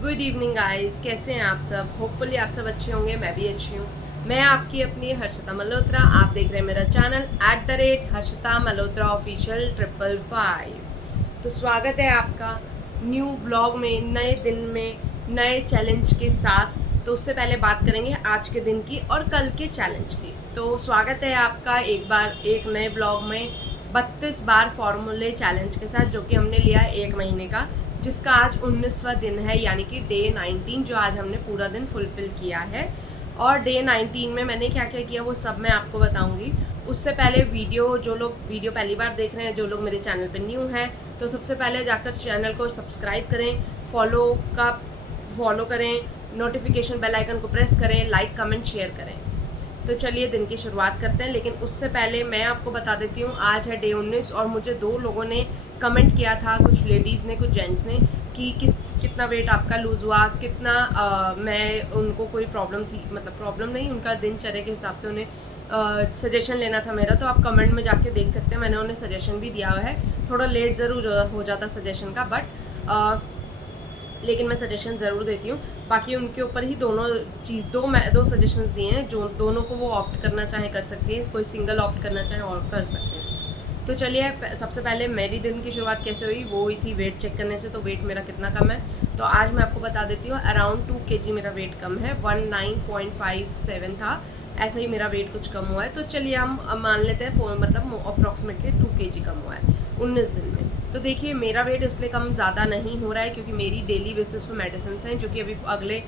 Good evening guys, कैसे हैं आप सब। होपफुली आप सब अच्छे होंगे, मैं भी अच्छी हूँ। मैं आपकी अपनी हर्षिता मल्होत्रा, आप देख रहे हैं मेरा चैनल @हर्षिता मल्होत्रा ऑफिशियल 555। तो स्वागत है आपका न्यू ब्लॉग में, नए दिन में, नए चैलेंज के साथ। तो उससे पहले बात करेंगे आज के दिन की और कल के चैलेंज की। तो स्वागत है आपका एक बार एक नए ब्लॉग में 32 बार फॉर्मूले चैलेंज के साथ, जो कि हमने लिया है 1 महीने का, जिसका आज 19वां दिन है, यानी कि डे 19 जो आज हमने पूरा दिन फुलफिल किया है। और डे 19 में मैंने क्या क्या किया वो सब मैं आपको बताऊंगी। उससे पहले जो लोग वीडियो पहली बार देख रहे हैं, जो लोग मेरे चैनल पे न्यू हैं, तो सबसे पहले जाकर चैनल को सब्सक्राइब करें, फॉलो करें, नोटिफिकेशन बेल आइकन को प्रेस करें, लाइक कमेंट शेयर करें। तो चलिए दिन की शुरुआत करते हैं। लेकिन उससे पहले मैं आपको बता देती हूँ, आज है डे 19 और मुझे 2 लोगों ने कमेंट किया था, कुछ लेडीज़ ने कुछ जेंट्स ने, कि कितना वेट आपका लूज़ हुआ, कितना मैं उनको कोई प्रॉब्लम थी, मतलब प्रॉब्लम नहीं, उनका दिनचर्या के हिसाब से उन्हें सजेशन लेना था मेरा। तो आप कमेंट में जाके देख सकते हैं, मैंने उन्हें सजेशन भी दिया हुआ है। थोड़ा लेट ज़रूर हो जाता सजेशन का, बट लेकिन मैं सजेशन ज़रूर देती हूँ। बाकी उनके ऊपर ही दो सजेशंस दिए हैं, जो दोनों को वो ऑप्ट करना चाहे कर सकती है, कोई सिंगल ऑप्ट करना चाहे और कर सकते हैं। तो चलिए सबसे पहले मेरी दिन की शुरुआत कैसे हुई, वो हुई थी वेट चेक करने से। तो वेट मेरा कितना कम है, तो आज मैं आपको बता देती हूँ। अराउंड 2 kg मेरा वेट कम है, 19.57 था, ऐसा ही मेरा वेट कुछ कम हुआ है। तो चलिए हम मान लेते हैं, मतलब अप्रॉक्सीमेटली 2 kg कम हुआ है 19 दिन में। तो देखिए मेरा वेट इसलिए कम ज़्यादा नहीं हो रहा है क्योंकि मेरी डेली बेसिस पे मेडिसिन हैं, जो कि अभी अगले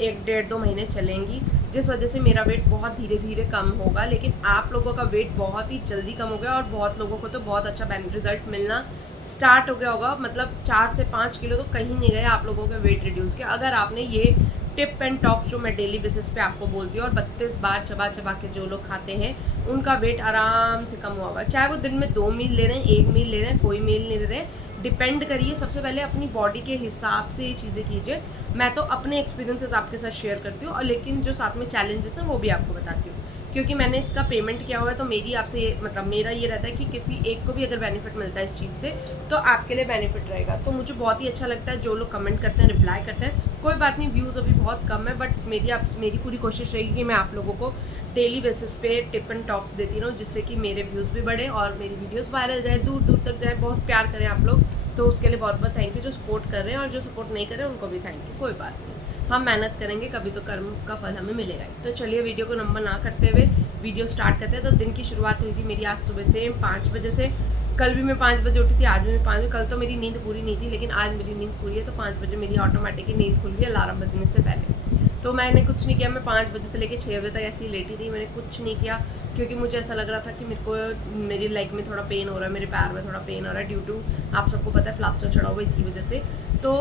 1 डेढ़ 2 महीने चलेंगी, जिस वजह से मेरा वेट बहुत धीरे धीरे कम होगा। लेकिन आप लोगों का वेट बहुत ही जल्दी कम हो गया और बहुत लोगों को तो बहुत अच्छा रिजल्ट मिलना स्टार्ट हो गया होगा। मतलब 4 से 5 किलो तो कहीं नहीं गए आप लोगों के वेट रिड्यूस के, अगर आपने ये टिप एंड टॉप जो मैं डेली बेसिस पे आपको बोलती हूँ और 32 बार चबा चबा के जो लोग खाते हैं, उनका वेट आराम से कम हुआ होगा। चाहे वो दिन में 2 मील ले रहे हैं, 1 मील ले रहे हैं, कोई मील नहीं ले रहे हैं, डिपेंड करिए। सबसे पहले अपनी बॉडी के हिसाब से ये चीज़ें कीजिए। मैं तो अपने एक्सपीरियंसेस आपके साथ शेयर करती हूँ, और लेकिन जो साथ में चैलेंजेस हैं वो भी आपको बताती हूँ, क्योंकि मैंने इसका पेमेंट किया हुआ है। तो मेरी आपसे ये, मतलब मेरा ये रहता है कि किसी एक को भी अगर बेनिफिट मिलता है इस चीज़ से, तो आपके लिए बेनिफिट रहेगा। तो मुझे बहुत ही अच्छा लगता है जो लोग कमेंट करते हैं, रिप्लाई करते हैं। कोई बात नहीं, व्यूज़ अभी बहुत कम है, बट मेरी पूरी कोशिश रहेगी कि मैं आप लोगों को डेली बेसिस पे टिप एंड टॉप्स देती रहूँ, जिससे कि मेरे व्यूज़ भी बढ़े और मेरी वीडियोस वायरल जाए, दूर दूर तक जाए। बहुत प्यार करें आप लोग, तो उसके लिए बहुत बहुत थैंक यू। जो सपोर्ट कर रहे हैं और जो सपोर्ट नहीं कर रहे हैं उनको भी थैंक यू। कोई बात नहीं, हम मेहनत करेंगे, कभी तो कर्म का फल हमें मिलेगा ही। तो चलिए वीडियो को लंबा ना करते हुए वीडियो स्टार्ट करते हैं। तो दिन की शुरुआत हुई थी मेरी आज सुबह से 5 बजे से। कल भी मैं 5 बजे उठी थी, आज भी मैं 5 बजे। कल तो मेरी नींद पूरी नहीं थी, लेकिन आज मेरी नींद पूरी है, तो 5 बजे मेरी ऑटोमेटिक ही नींद खुल गई अलार्म बजने से पहले। तो मैंने कुछ नहीं किया, मैं 5 बजे से लेकर 6 बजे तक ऐसी लेटी रही, मैंने कुछ नहीं किया, क्योंकि मुझे ऐसा लग रहा था कि मेरे को मेरी लेग में थोड़ा पेन हो रहा है, मेरे पैर में थोड़ा पेन हो रहा है, ड्यू टू आप सबको पता है प्लास्टर चढ़ा हुआ, इसी वजह से तो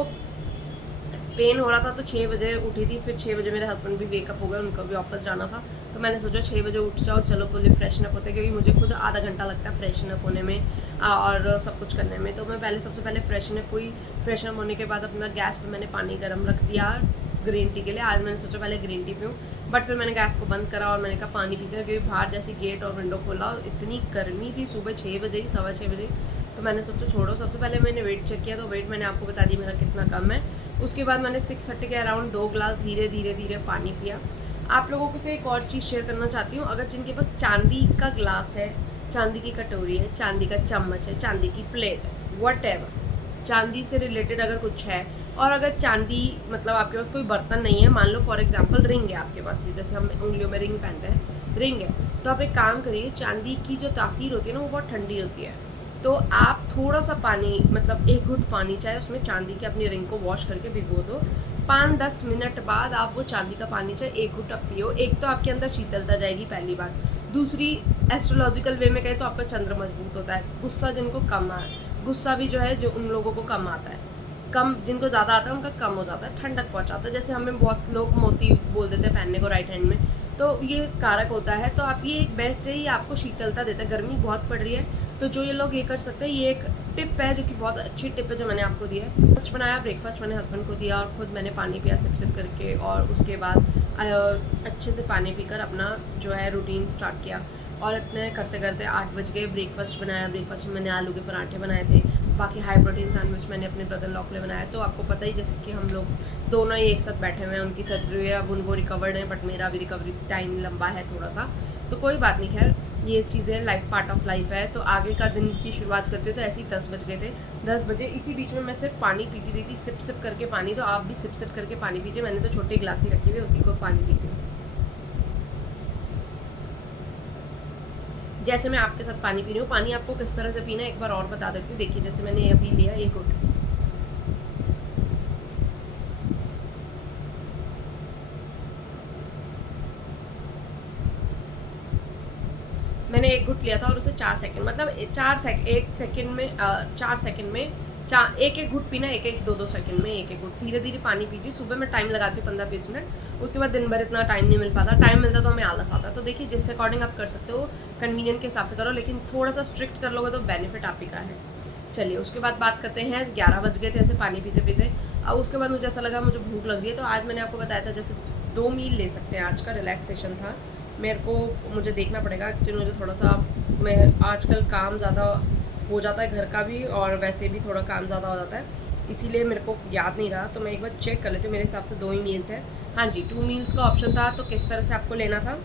पेन हो रहा था। तो 6 बजे उठी थी, फिर 6 बजे मेरे हस्बैंड भी वेकअप हो गए, उनको भी ऑफिस जाना था। तो मैंने सोचा 6 बजे उठ जाओ, चलो पुलिस फ्रेशनअप होते हैं, क्योंकि मुझे खुद आधा घंटा लगता है फ्रेशनअप होने में और सब कुछ करने में। तो मैं सबसे पहले फ्रेशनअप हुई। फ्रेशनअप होने के बाद अपना गैस पे मैंने पानी गर्म रख दिया ग्रीन टी के लिए। आज मैंने सोचा पहले ग्रीन टी पीऊँ, बट फिर मैंने गैस को बंद करा और मैंने कहा पानी पीते हैं, क्योंकि बाहर जैसे गेट और विंडो खोला, इतनी गर्मी थी सुबह 6 बजे ही, 6:15 बजे। तो मैंने सोचा छोड़ो, सबसे पहले मैंने वेट चेक किया, तो वेट मैंने आपको बता दिया मेरा कितना कम है। उसके बाद मैंने 6:30 के अराउंड 2 ग्लास धीरे धीरे धीरे पानी पिया। आप लोगों को से एक और चीज़ शेयर करना चाहती हूँ, अगर जिनके पास चांदी का ग्लास है, चांदी की कटोरी है, चांदी का चम्मच है, चांदी की प्लेट, वट चांदी से रिलेटेड अगर कुछ है, और अगर चांदी मतलब आपके पास कोई बर्तन नहीं है, मान लो फॉर एग्जांपल रिंग है आपके पास, जैसे हम उंगलियों में रिंग पहनते हैं, रिंग है, तो आप एक काम करिए, चांदी की जो तासीर होती है ना, वो बहुत ठंडी होती है। तो आप थोड़ा सा पानी, मतलब 1 घुट पानी, चाहे उसमें चांदी की अपनी रिंग को वॉश करके भिगो दो, 5-10 मिनट बाद आप वो चांदी का पानी चाहे 1 घुट आप पियो। एक तो आपके अंदर शीतलता जाएगी, पहली बात। दूसरी, एस्ट्रोलॉजिकल वे में कहें तो आपका चंद्र मजबूत होता है। गुस्सा जिनको कम है, गुस्सा भी जो है, जो उन लोगों को कम आता है, कम जिनको ज़्यादा आता है उनका कम हो जाता है, ठंडक पहुंचाता है। जैसे हमें बहुत लोग मोती बोल देते हैं पहनने को राइट हैंड में, तो ये कारक होता है। तो आप ये एक बेस्ट है, ये आपको शीतलता देता है। गर्मी बहुत पड़ रही है, तो जो ये लोग ये कर सकते हैं, ये एक टिप है जो कि बहुत अच्छी टिप है, जो मैंने आपको दिया है। फर्स्ट बनाया ब्रेकफास्ट, मैंने हस्बैंड को दिया और खुद मैंने पानी पिया सिप सिप करके, और उसके बाद अच्छे से पानी पीकर अपना जो है रूटीन स्टार्ट किया। और इतने करते करते 8 बज गए। ब्रेकफास्ट बनाया, ब्रेकफास्ट में मैंने आलू के पराठे बनाए थे, बाकी हाई प्रोटीन सैंडविच मैंने अपने ब्रदर लॉ के लिए बनाया। तो आपको पता ही जैसे कि हम लोग दोनों ही एक साथ बैठे हुए हैं, उनकी सर्जरी हुई है, अब उनको रिकवर्ड है, बट मेरा भी रिकवरी टाइम लंबा है थोड़ा सा, तो कोई बात नहीं। खैर ये चीज़ें लाइफ पार्ट ऑफ लाइफ है। तो आगे का दिन की शुरुआत करते हो तो ऐसे ही 10 बज गए थे। 10 बजे इसी बीच में मैं सिर्फ पानी पीती रही थी, सिप सिप करके पानी। तो आप भी सिप सिप करके पानी पीजिए। मैंने तो छोटे गिलास ही रखी हुई, उसी को पानी पीती हूँ। जैसे मैं आपके साथ पानी पी रही हूँ, पानी आपको किस तरह से पीना है एक बार और बता देती हूँ। देखिए जैसे मैंने अभी लिया 1 घुट, मैंने 1 घुट लिया था और उसे 4 सेकंड, मतलब 1 सेकंड में 4 सेकंड में एक एक घुट पीना, एक एक 2-2 सेकंड में एक एक घुट। धीरे धीरे पानी पीजिए। सुबह मैं टाइम लगाती हूँ 15-20 मिनट, उसके बाद दिन भर इतना टाइम नहीं मिल पाता। टाइम मिलता तो हमें आलस आता है। तो देखिए जिस अकॉर्डिंग आप कर सकते हो, कन्वीनियंट के हिसाब से करो, लेकिन थोड़ा सा स्ट्रिक्ट कर लोगे तो बेनिफिट आप ही का है। चलिए उसके बाद बात करते हैं। 11 बज गए थे ऐसे पानी पीते पीते। अब उसके बाद मुझे ऐसा लगा मुझे भूख लग रही है। तो आज मैंने आपको बताया था जैसे 2 मील ले सकते हैं। आज का रिलैक्सेशन था। मेरे को मुझे देखना पड़ेगा एक्चुअली, मुझे थोड़ा सा, मैं आजकल काम ज़्यादा हो जाता है घर का भी, और वैसे भी थोड़ा काम ज़्यादा हो जाता है, इसीलिए मेरे को याद नहीं रहा। तो मैं एक बार चेक कर लेती हूँ। मेरे हिसाब से 2 ही मील थे। हाँ जी, 2 मील्स का ऑप्शन था। तो किस तरह से आपको लेना था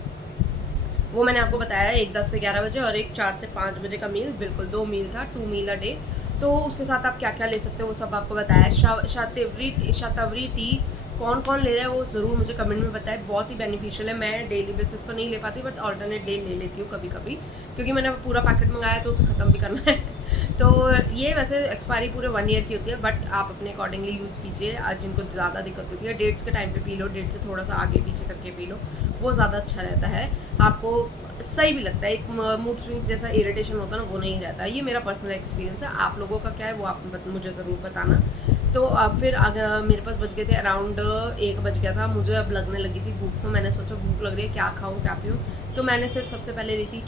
वो मैंने आपको बताया। एक 10 से 11 बजे और एक 4 से 5 बजे का मील, बिल्कुल 2 मील था, 2 मील अ डे। तो उसके साथ आप क्या क्या ले सकते हो वो सब आपको बताया। शतावरी टी कौन कौन ले रहा है वो ज़रूर मुझे कमेंट में बताएं। बहुत ही बेनिफिशियल है। मैं डेली बेसिस तो नहीं ले पाती, बट ऑल्टरनेट डे ले लेती हूँ कभी कभी, क्योंकि मैंने पूरा पैकेट मंगाया तो उसे ख़त्म भी करना है। तो ये वैसे एक्सपायरी पूरे 1 ईयर की होती है, बट आप अपने अकॉर्डिंगली यूज़ कीजिए। आज जिनको ज़्यादा दिक्कत होती है, डेट्स के टाइम पे पी लो, डेट से थोड़ा सा आगे पीछे करके पी लो, वो ज़्यादा अच्छा रहता है। आपको सही भी लगता है। एक मूड स्विंग्स जैसा इरिटेशन होता है ना, वो नहीं रहता। ये मेरा पर्सनल एक्सपीरियंस है। आप लोगों का क्या है वो आप मुझे ज़रूर बताना। तो अब फिर अगर मेरे पास बज गए थे अराउंड 1 बज गया था। मुझे अब लगने लगी थी भूख, तो मैंने सोचा भूख लग रही है, क्या खाऊं क्या पीऊँ। तो मैंने सिर्फ सबसे पहले ली थी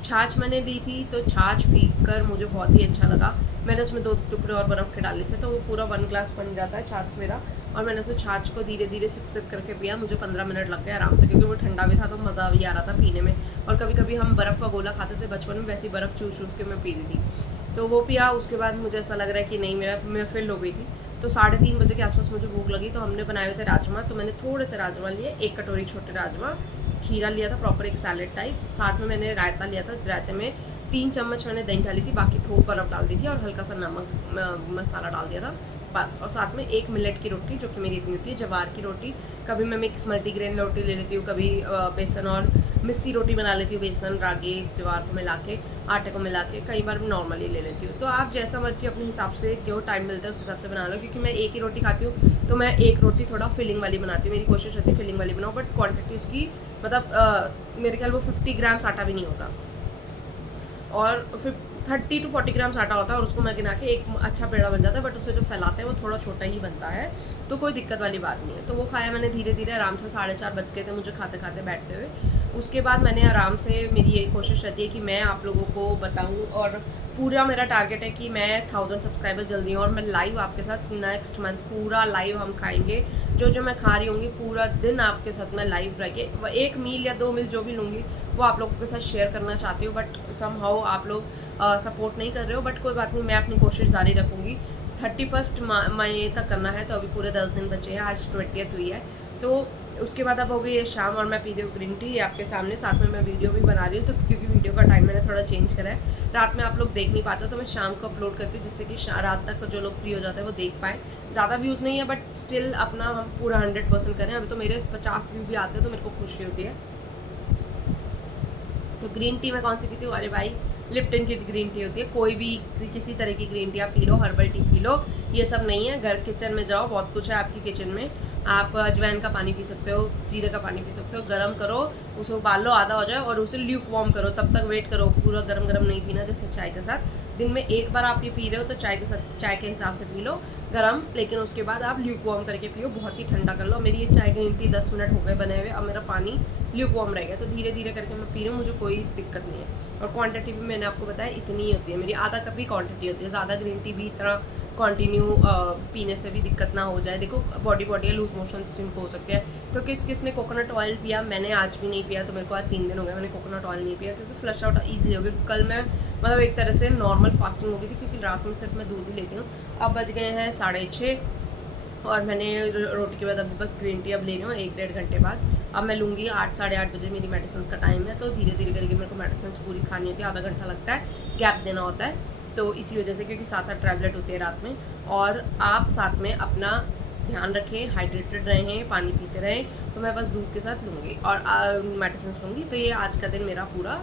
छाछ मैंने ली थी। तो छाछ पी कर मुझे बहुत ही अच्छा लगा। मैंने उसमें 2 टुकड़े और बर्फ़ के डाले थे, तो वो पूरा 1 ग्लास बन जाता है छाछ मेरा। और मैंने उसे छाछ को धीरे धीरे सिप सिप करके पिया। मुझे 15 मिनट लग गए आराम से, क्योंकि वो ठंडा भी था तो मज़ा भी आ रहा था पीने में। और कभी कभी हम बर्फ़ का गोला खाते थे बचपन में, वैसी बर्फ़ चूस चूस के मैं पी रही थी। तो वो पिया। उसके बाद मुझे ऐसा लग रहा है कि नहीं, मैं फिल हो गई थी। तो 3:30 बजे के आसपास मुझे भूख लगी। तो हमने बनाए हुए थे राजमा। तो मैंने थोड़े से राजमा लिए, 1 कटोरी छोटे राजमा, खीरा लिया था प्रॉपर एक सैलेड टाइप। साथ में मैंने रायता लिया था। रायते में 3 चम्मच मैंने दही डाली थी, बाकी थोक बर्फ़ डाल दी थी, और हल्का सा नमक मसाला डाल दिया था बस। और साथ में 1 मिलेट की रोटी, जो कि मेरी इतनी होती है, जवार की रोटी। कभी मैं मिक्स मल्टीग्रेन रोटी ले लेती हूँ, कभी बेसन और मिस्सी रोटी बना लेती हूँ, बेसन रागी जवार को मिला के, आटे को मिला के। कई बार नॉर्मली ले लेती हूँ। तो आप जैसा मर्जी अपने हिसाब से, जो टाइम मिलता है उस हिसाब से बना लो। क्योंकि मैं एक ही रोटी खाती हूँ, तो मैं एक रोटी थोड़ा फिलिंग वाली बनाती हूँ। मेरी कोशिश होती है फिलिंग वाली बनाऊँ, बट क्वान्टिटी उसकी, मतलब मेरे ख्याल वो 50 ग्राम्स आटा भी नहीं होता, और 30 to 40 ग्राम्स आटा होता है, और उसको मैं गिना के एक अच्छा पेड़ा बन जाता है। बट उसे जो फैलाते हैं वो थोड़ा छोटा ही बनता है, तो कोई दिक्कत वाली बात नहीं है। तो वो खाया मैंने धीरे धीरे आराम से। 4:30 बज गए थे मुझे खाते खाते बैठते हुए। उसके बाद मैंने आराम से, मेरी ये कोशिश रहती है कि मैं आप लोगों को बताऊँ, और पूरा मेरा टारगेट है कि मैं 1000 सब्सक्राइबर जल्दी हूँ, और मैं लाइव आपके साथ नेक्स्ट मंथ पूरा लाइव हम खाएंगे। जो जो मैं खा रही होंगी पूरा दिन आपके साथ मैं लाइव रह के 1 मील या 2 मील जो भी लूँगी वो आप लोगों के साथ शेयर करना चाहती हूँ। बट समहाउ आप लोग सपोर्ट नहीं कर रहे हो, बट कोई बात नहीं, मैं अपनी कोशिश जारी रखूँगी। 31 मई तक करना है, तो अभी पूरे 10 दिन बचे हैं। आज 20th हुई है। तो उसके बाद अब हो गई है शाम, और मैं पी रही हूँ ग्रीन टी आपके सामने। साथ में मैं वीडियो भी बना रही हूँ, तो क्योंकि वीडियो का टाइम मैंने थोड़ा चेंज करा है। रात में आप लोग देख नहीं पाते, तो मैं शाम को अपलोड करती हूँ, जिससे कि रात तक जो लोग फ्री हो जाते हैं वो देख पाएँ। ज़्यादा व्यूज़ नहीं है, बट स्टिल अपना हम पूरा 100% करें। अभी तो मेरे 50 व्यू भी आते हैं, तो मेरे को खुशी होती है। तो ग्रीन टी मैं कौन सी पीती हूँ? अरे भाई, लिप्टन की ग्रीन टी होती है। कोई भी किसी तरह की ग्रीन टी आप P low, herbal tea P low, ये सब नहीं है। घर किचन में जाओ, बहुत कुछ है आपकी किचन में। आप अजवाइन का पानी पी सकते हो, जीरे का पानी पी सकते हो। गरम करो, उसे उबाल लो, आधा हो जाए, और उसे ल्यूक वार्म करो। तब तक वेट करो, पूरा गरम गरम नहीं पीना, जैसे चाय के साथ। दिन में एक बार आप ये पी रहे हो तो चाय के साथ, चाय के हिसाब से पी लो गरम, लेकिन उसके बाद आप ल्यूक वार्म करके पियो, बहुत ही ठंडा कर लो। मेरी ये चाय ग्रीन टी 10 मिनट हो गए बने हुए, अब मेरा पानी ल्यूक वार्म रह गया। तो धीरे धीरे करके मैं पी रही हूँ, मुझे कोई दिक्कत नहीं है। और क्वांटिटी भी मैंने आपको बताया इतनी ही होती है मेरी, आधा कप ही क्वांटिटी होती है। ज़्यादा ग्रीन टी भी इतना कंटिन्यू पीने से भी दिक्कत ना हो जाए। देखो बॉडी या लूज मोशंस जिनको हो सकते हैं, तो किसने कोकोनट ऑयल पिया, मैंने आज भी नहीं पिया, तो मेरे को आज 3 दिन हो गए मैंने कोकोनट ऑयल नहीं पिया, क्योंकि फ्लश आउट ईजिली हो गया। कल मैं मतलब एक तरह से नॉर्मल फास्टिंग हो गई थी, क्योंकि रात में सिर्फ मैं दूध ही लेती हूँ। अब बज गए हैं 6:30 और मैंने रोटी के बाद अभी बस ग्रीन टी अब ले रही हूँ 1-1.5 घंटे बाद। अब मैं लूँगी 8 साढ़े 8 बजे मेरी मेडिसिन का टाइम है, तो धीरे धीरे करके मेरे को मेडिसिन पूरी खानी होती है, आधा घंटा लगता है, गैप देना होता है, तो इसी वजह से, क्योंकि 7-8 ट्रैवलेट होती है रात में। और आप साथ में अपना ध्यान रखें, हाइड्रेटेड रहें, पानी पीते रहें। तो मैं बस दूध के साथ लूँगी और मेडिसिन लूँगी, तो ये आज का दिन मेरा पूरा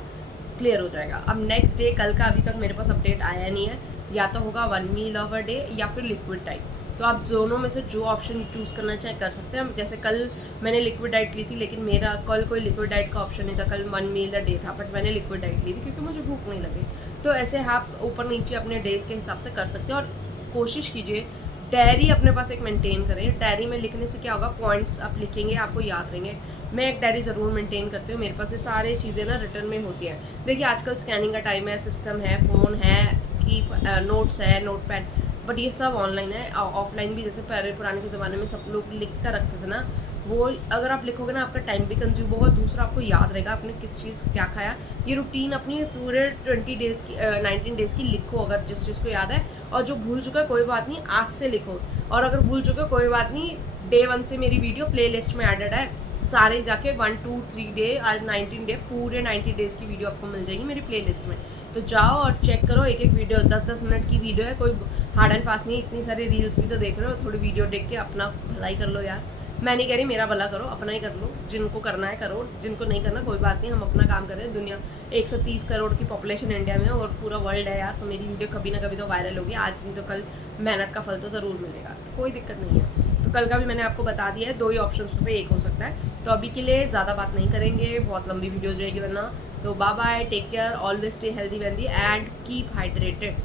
क्लियर हो जाएगा। अब नेक्स्ट डे, कल का अभी तक मेरे पास अपडेट आया नहीं है, या तो होगा 1 मील ऑफ अ डे या फिर लिक्विड डाइट। तो आप दोनों में से जो ऑप्शन चूज़ करना चाहें कर सकते हैं। जैसे कल मैंने लिक्विड डाइट ली थी, लेकिन मेरा कल कोई लिक्विड डाइट का ऑप्शन नहीं था, कल 1 मील अ डे था, बट मैंने लिक्विड डाइट ली थी क्योंकि मुझे भूख नहीं लगी। तो ऐसे आप ऊपर नीचे अपने डेज के हिसाब से कर सकते हैं। और कोशिश कीजिए डायरी अपने पास एक मेंटेन करें। डायरी में लिखने से क्या होगा, पॉइंट्स आप लिखेंगे, आपको याद रहेंगे। मैं एक डायरी ज़रूर मेंटेन करती हूँ, मेरे पास ये सारी चीज़ें ना रिटर्न में होती हैं। देखिए आजकल स्कैनिंग का टाइम है, सिस्टम है, फ़ोन है, की नोट्स है, नोट पैड, बट ये सब ऑनलाइन है। ऑफलाइन भी जैसे पहले पुराने के ज़माने में सब लोग लिख कर रखते थे ना, वो अगर आप लिखोगे ना आपका टाइम भी कंज्यूम होगा, दूसरा आपको याद रहेगा आपने किस चीज़ क्या खाया। ये रूटीन अपनी पूरे 20 डेज़ की 19 डेज़ की लिखो अगर जिस चीज़ को याद है, और जो भूल चुका है कोई बात नहीं, आज से लिखो। और अगर भूल चुके हो कोई बात नहीं, डे 1 से मेरी वीडियो प्ले लिस्ट में एडेड है, सारे जाके 1, 2, 3 डे, आज 19 डे, पूरे 90 डेज़ की वीडियो आपको मिल जाएगी मेरी प्ले लिस्ट में। तो जाओ और चेक करो, एक वीडियो 10-10 मिनट की वीडियो है, कोई हार्ड एंड फास्ट नहीं है। इतनी सारी रील्स भी तो देख रहे हो, थोड़ी वीडियो देख के अपना भलाई कर लो यार। मैं नहीं कह रही मेरा भला करो, अपना ही कर लो, जिनको करना है करो, जिनको नहीं करना कोई बात नहीं, हम अपना काम करें। दुनिया 130 करोड़ की पॉपुलेशन इंडिया में और पूरा वर्ल्ड है यार, तो मेरी वीडियो कभी ना कभी तो वायरल होगी, आज नहीं तो कल मेहनत का फल तो ज़रूर मिलेगा, कोई दिक्कत नहीं है। तो कल का भी मैंने आपको बता दिया है, 2 ही ऑप्शन में से एक हो सकता है। तो अभी के लिए ज़्यादा बात नहीं करेंगे, बहुत लंबी वीडियो हो जाएगी वरना। तो bye bye, take care, always stay healthy wealthy and keep hydrated.